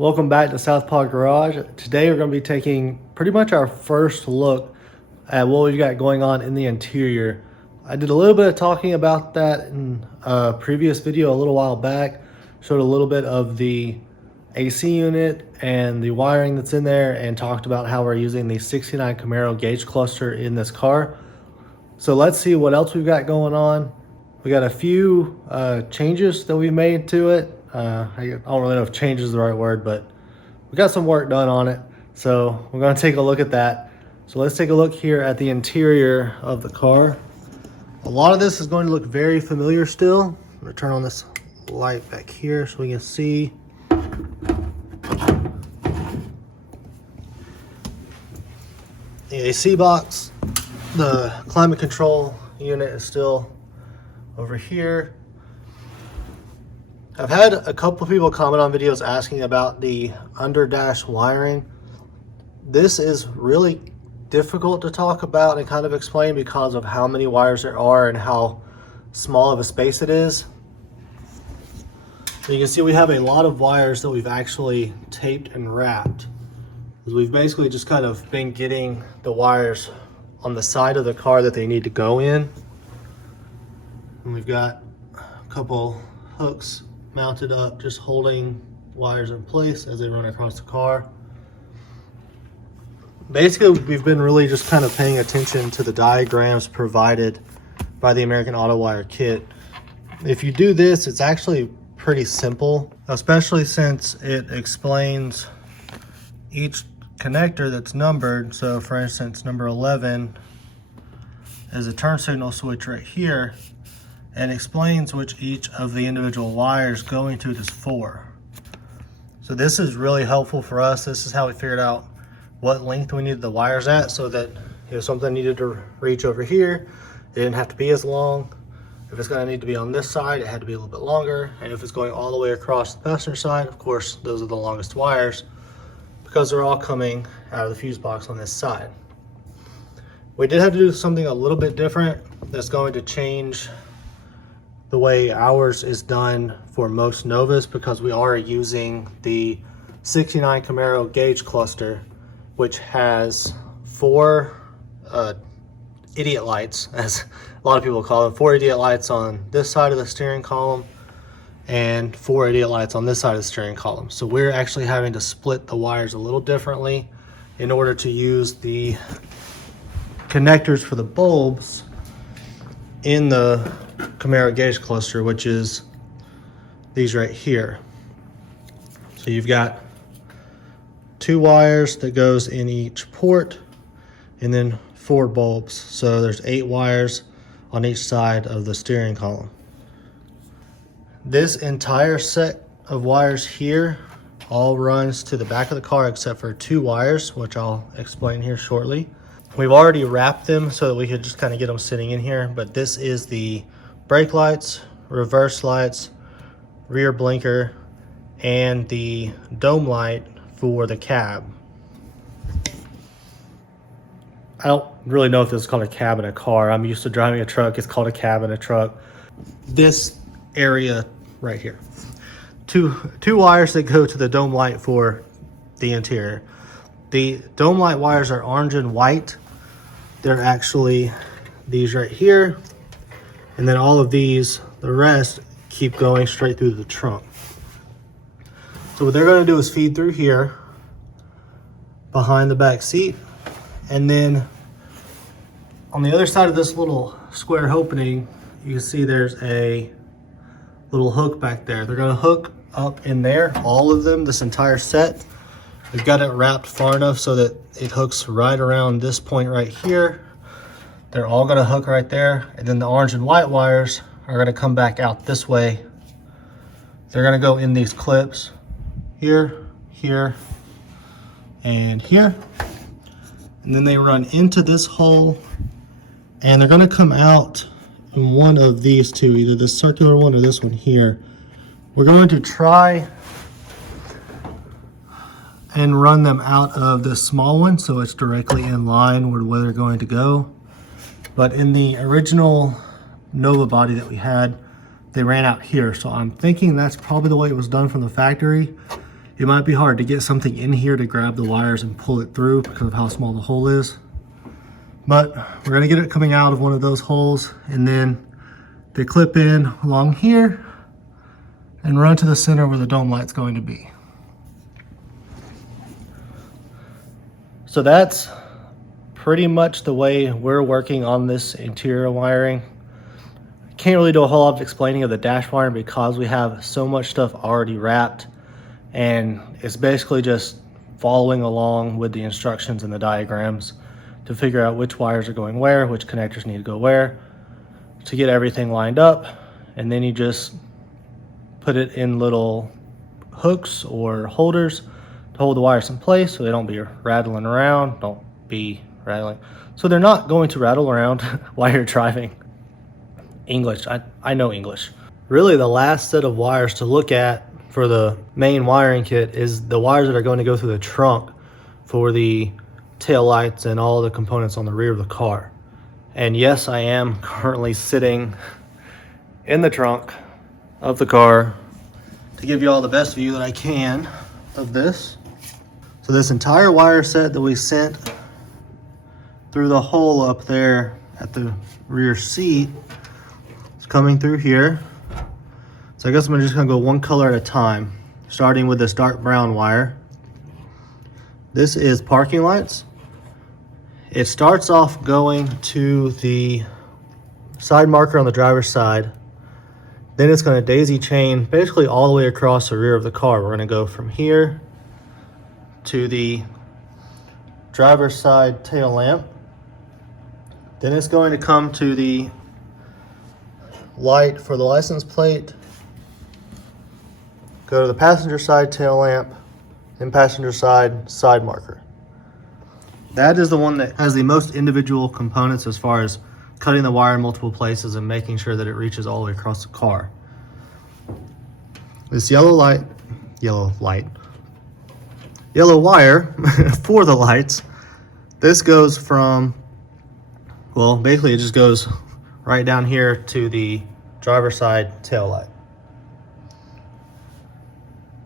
Welcome back to Southpaw Garage. Today we're going to be taking pretty much our first look at what we've got going on in the interior. I did a little bit of talking about that in a previous video a little while back. Showed a little bit of the AC unit and the wiring that's in there and talked about how we're using the 69 Camaro gauge cluster in this car. So let's see what else we've got going on. We got a few changes that we made to it. I don't really know if change is the right word, but we got some work done on it. So we're going to take a look at that. So let's take a look here at the interior of the car. A lot of this is going to look very familiar still. I'm going to turn on this light back here so we can see. The AC box, the climate control unit is still over here. I've had a couple people comment on videos asking about the under dash wiring. This is really difficult to talk about and kind of explain because of how many wires there are and how small of a space it is. So you can see we have a lot of wires that we've actually taped and wrapped. We've basically just kind of been getting the wires on the side of the car that they need to go in. And we've got a couple hooks mounted up, just holding wires in place as they run across the car. Basically, we've been really just kind of paying attention to the diagrams provided by the American Auto Wire kit. If you do this, it's actually pretty simple, especially since it explains each connector that's numbered. So for instance, number 11 is a turn signal switch right here, and explains which each of the individual wires going to it is for. So this is really helpful for us. This is how we figured out what length we needed the wires at, so that if something needed to reach over here, it didn't have to be as long. If it's going to need to be on this side, it had to be a little bit longer. And if it's going all the way across the passenger side, of course, those are the longest wires because they're all coming out of the fuse box on this side. We did have to do something a little bit different that's going to change the way ours is done for most Novas, because we are using the 69 Camaro gauge cluster, which has four idiot lights, as a lot of people call them, 4 idiot lights on this side of the steering column and 4 idiot lights on this side of the steering column. So we're actually having to split the wires a little differently in order to use the connectors for the bulbs in the Camaro gauge cluster, which is these right here. So you've got 2 wires that goes in each port and then 4 bulbs. So there's 8 wires on each side of the steering column. This entire set of wires here all runs to the back of the car except for 2 wires, which I'll explain here shortly. We've already wrapped them so that we could just kind of get them sitting in here, but this is the brake lights, reverse lights, rear blinker, and the dome light for the cab. I don't really know if this is called a cab in a car. I'm used to driving a truck. It's called a cab in a truck. This area right here. Two wires that go to the dome light for the interior. The dome light wires are orange and white. They're actually these right here. And then all of these, the rest, keep going straight through the trunk. So what they're going to do is feed through here behind the back seat, and then on the other side of this little square opening, you can see there's a little hook back there. They're going to hook up in there, all of them, this entire set. We've got it wrapped far enough so that it hooks right around this point right here. They're all going to hook right there, and then the orange and white wires are going to come back out this way. They're going to go in these clips here, here, and here, and then they run into this hole, and they're going to come out in one of these two, either this circular one or this one here. We're going to try and run them out of this small one so it's directly in line with where they're going to go. But in the original Nova body that we had, they ran out here. So I'm thinking that's probably the way it was done from the factory. It might be hard to get something in here to grab the wires and pull it through because of how small the hole is. But we're gonna get it coming out of one of those holes, and then they clip in along here and run to the center where the dome light's going to be. So that's pretty much the way we're working on this interior wiring. Can't really do a whole lot of explaining of the dash wiring because we have so much stuff already wrapped, and it's basically just following along with the instructions and the diagrams to figure out which wires are going where, which connectors need to go where, to get everything lined up. And then you just put it in little hooks or holders to hold the wires in place so they don't be rattling around. Don't be rattling. So they're not going to rattle around while you're driving. English, I know English. Really, the last set of wires to look at for the main wiring kit is the wires that are going to go through the trunk for the tail lights and all the components on the rear of the car. And yes, I am currently sitting in the trunk of the car to give you all the best view that I can of this. So this entire wire set that we sent through the hole up there at the rear seat is coming through here. So I guess I'm just gonna go one color at a time, starting with this dark brown wire. This is parking lights. It starts off going to the side marker on the driver's side. Then it's gonna daisy chain basically all the way across the rear of the car. We're gonna go from here to the driver's side tail lamp. Then it's going to come to the light for the license plate, go to the passenger side tail lamp, then passenger side marker. That is the one that has the most individual components as far as cutting the wire in multiple places and making sure that it reaches all the way across the car. This yellow wire for the lights, this goes from, well, basically it just goes right down here to the driver's side tail light.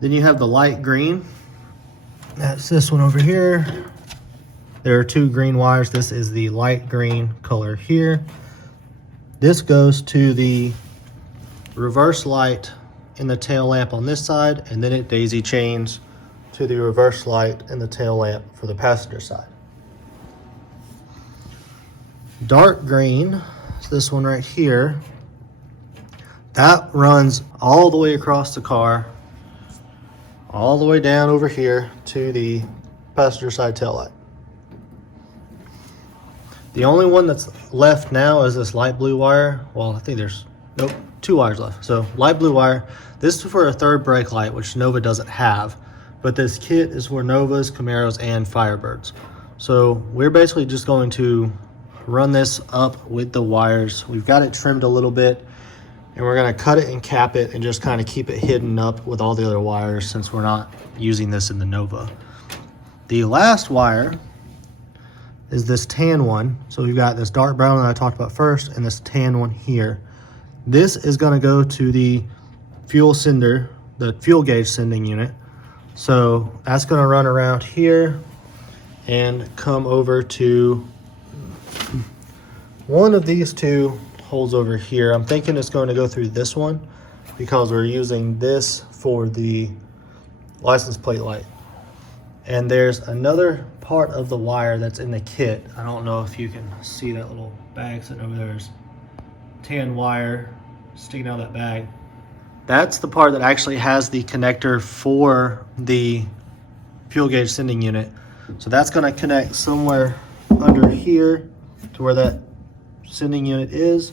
Then you have the light green. That's this one over here. There are two green wires. This is the light green color here. This goes to the reverse light in the tail lamp on this side, and then it daisy chains to the reverse light in the tail lamp for the passenger side. Dark green is this one right here. That runs all the way across the car, all the way down over here to the passenger side tail light. The only one that's left now is this light blue wire. Well, I think there's, nope, two wires left. So light blue wire. This is for a third brake light, which Nova doesn't have. But this kit is for Novas, Camaros, and Firebirds. So we're basically just going to run this up with the wires. We've got it trimmed a little bit, and we're gonna cut it and cap it and just kind of keep it hidden up with all the other wires since we're not using this in the Nova. The last wire is this tan one. So we've got this dark brown that I talked about first and this tan one here. This is gonna go to the fuel sender, the fuel gauge sending unit. So that's gonna run around here and come over to one of these two holes over here. I'm thinking it's going to go through this one because we're using this for the license plate light. And there's another part of the wire that's in the kit. I don't know if you can see that little bag sitting over there. There's tan wire sticking out of that bag. That's the part that actually has the connector for the fuel gauge sending unit. So that's going to connect somewhere under here to where that sending unit is,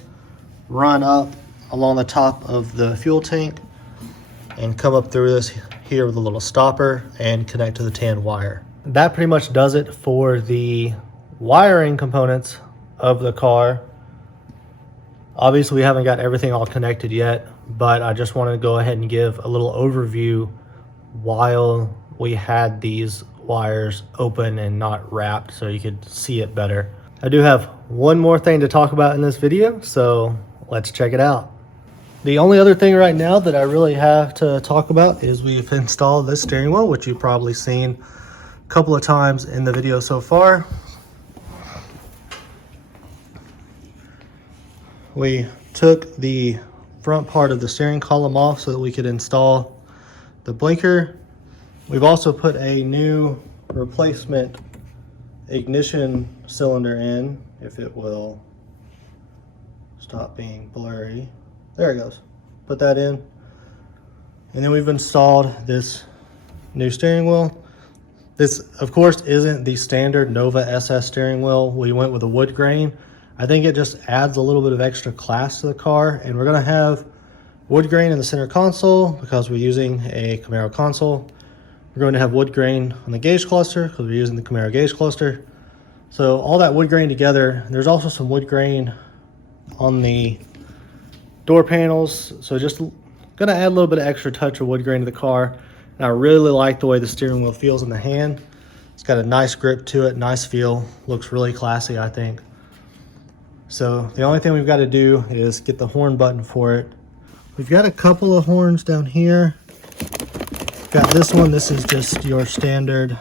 run up along the top of the fuel tank, and come up through this here with a little stopper and connect to the tan wire. That pretty much does it for the wiring components of the car. Obviously, we haven't got everything all connected yet, but I just wanted to go ahead and give a little overview while we had these wires open and not wrapped so you could see it better. I do have one more thing to talk about in this video, so let's check it out. The only other thing right now that I really have to talk about is we've installed this steering wheel, which you've probably seen a couple of times in the video so far. We took the front part of the steering column off so that we could install the blinker. We've also put a new replacement ignition cylinder in, if it will stop being blurry. There it goes. Put that in. And then we've installed this new steering wheel. This, of course, isn't the standard Nova SS steering wheel. We went with a wood grain. I think it just adds a little bit of extra class to the car. And we're going to have wood grain in the center console because we're using a Camaro console. We're going to have wood grain on the gauge cluster because we're using the Camaro gauge cluster. So all that wood grain together. There's also some wood grain on the door panels. So just going to add a little bit of extra touch of wood grain to the car. And I really like the way the steering wheel feels in the hand. It's got a nice grip to it, nice feel. Looks really classy, I think. So the only thing we've got to do is get the horn button for it. We've got a couple of horns down here. Got this one. This is just your standard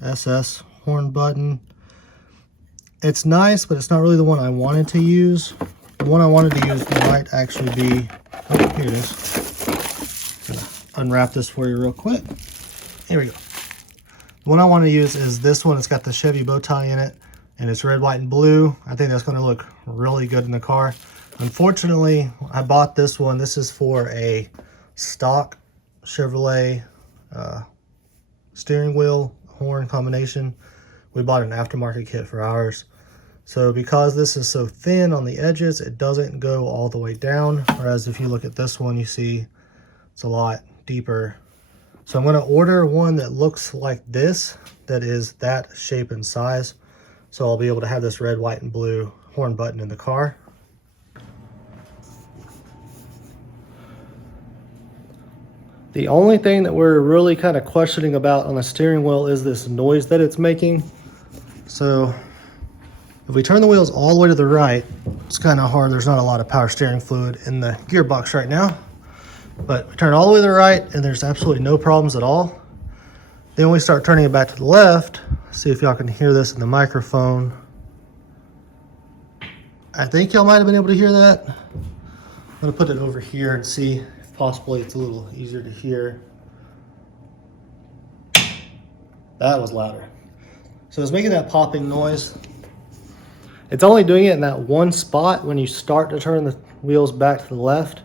SS horn button. It's nice, but it's not really the one I wanted to use. The one I wanted to use might actually be, oh, here it is. Gonna unwrap this for you real quick. Here we go. The one I want to use is this one. It's got the Chevy bow tie in it, and it's red, white, and blue. I think that's going to look really good in the car. Unfortunately, I bought this one. This is for a stock Chevrolet steering wheel horn combination. We bought an aftermarket kit for ours. So because this is so thin on the edges, it doesn't go all the way down. Whereas if you look at this one, you see it's a lot deeper. So I'm going to order one that looks like this, that is that shape and size. So I'll be able to have this red, white, and blue horn button in the car. The only thing that we're really kind of questioning about on the steering wheel is this noise that it's making. So if we turn the wheels all the way to the right, it's kind of hard. There's not a lot of power steering fluid in the gearbox right now. But we turn it all the way to the right and there's absolutely no problems at all. Then we start turning it back to the left. See if y'all can hear this in the microphone. I think y'all might have been able to hear that. I'm gonna put it over here and see if possibly it's a little easier to hear. That was louder. So it's making that popping noise. It's only doing it in that one spot when you start to turn the wheels back to the left.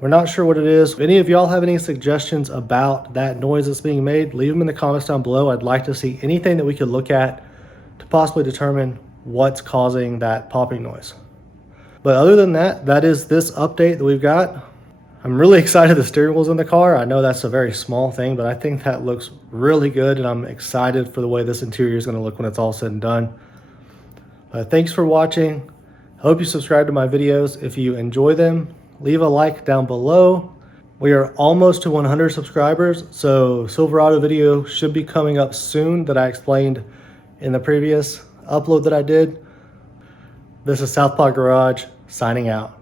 We're not sure what it is. If any of y'all have any suggestions about that noise that's being made, leave them in the comments down below. I'd like to see anything that we could look at to possibly determine what's causing that popping noise. But other than that, that is this update that we've got. I'm really excited the steering wheel's in the car. I know that's a very small thing, but I think that looks really good, and I'm excited for the way this interior is going to look when it's all said and done. Thanks for watching. I hope you subscribe to my videos. If you enjoy them, leave a like down below. We are almost to 100 subscribers, so Silverado video should be coming up soon that I explained in the previous upload that I did. This is Southpaw Garage signing out.